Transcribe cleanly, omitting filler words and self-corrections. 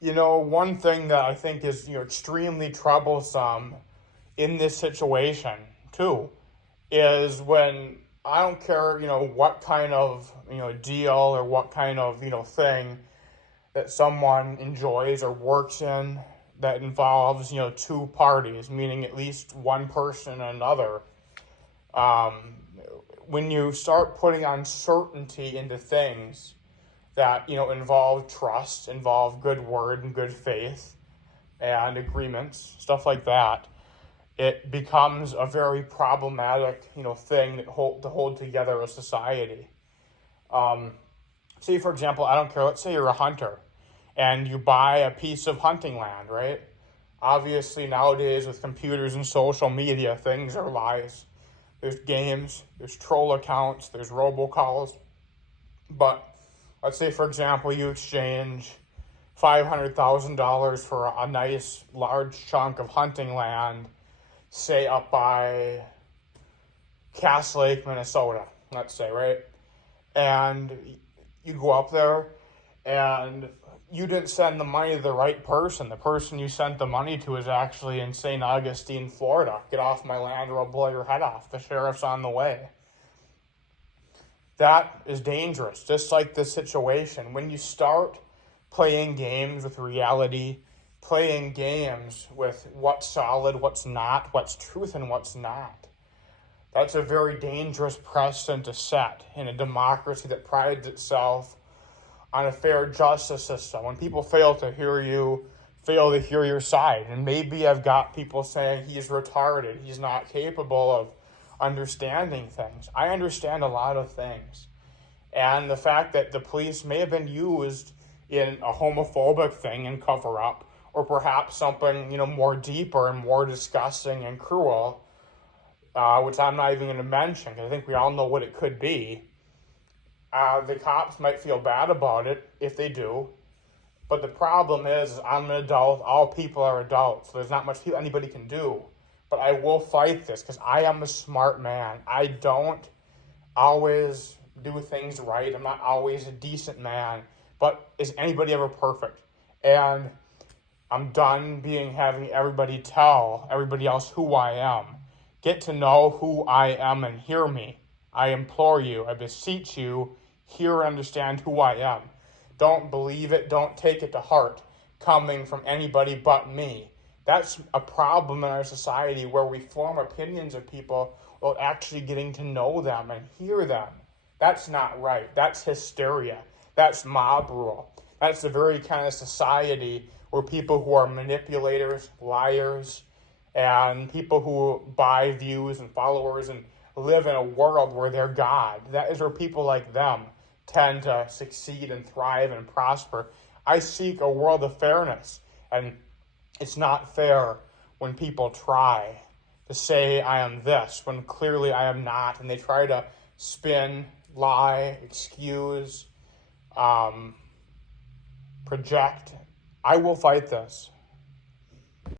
One thing that I think is, extremely troublesome in this situation, too, is when I don't care, what kind of, deal or what kind of, thing that someone enjoys or works in that involves, two parties, meaning at least one person and another. Um, when you start putting uncertainty into things that, involve trust, involve good word and good faith and agreements, stuff like that, it becomes a very problematic, thing to hold together a society. Um, Say, for example, I don't care, let's say you're a hunter and you buy a piece of hunting land, right? Obviously, nowadays with computers and social media, things are lies. There's games, there's troll accounts, there's robocalls. But let's say, for example, you exchange $500,000 for a nice large chunk of hunting land, say up by Cass Lake, Minnesota, let's say, right? And you go up there and you didn't send the money to the right person. The person you sent the money to is actually in St. Augustine, Florida. Get off my land or I'll blow your head off. The sheriff's on the way. That is dangerous, just like this situation. When you start playing games with reality, playing games with what's solid, what's not, what's truth, and what's not, that's a very dangerous precedent to set in a democracy that prides itself on a fair justice system. When people fail to hear you, fail to hear your side, and maybe I've got people saying he's retarded, he's not capable of understanding things. I understand a lot of things. And the fact that the police may have been used in a homophobic thing and cover up, or perhaps something, more deeper and more disgusting and cruel, which I'm not even going to mention, because I think we all know what it could be. The cops might feel bad about it if they do, but the problem is I'm an adult. All people are adults, so there's not much anybody can do. But I will fight this because I am a smart man. I don't always do things right. I'm not always a decent man, but is anybody ever perfect? And I'm done having everybody tell everybody else who I am. Get to know who I am and hear me. I implore you, I beseech you, hear and understand who I am. Don't believe it, don't take it to heart, coming from anybody but me. That's a problem in our society where we form opinions of people without actually getting to know them and hear them. That's not right. That's hysteria. That's mob rule. That's the very kind of society where people who are manipulators, liars, and people who buy views and followers and live in a world where they're God. That is where people like them tend to succeed and thrive and prosper. I seek a world of fairness, and it's not fair when people try to say I am this when clearly I am not, and they try to spin, lie, excuse, project. I will fight this.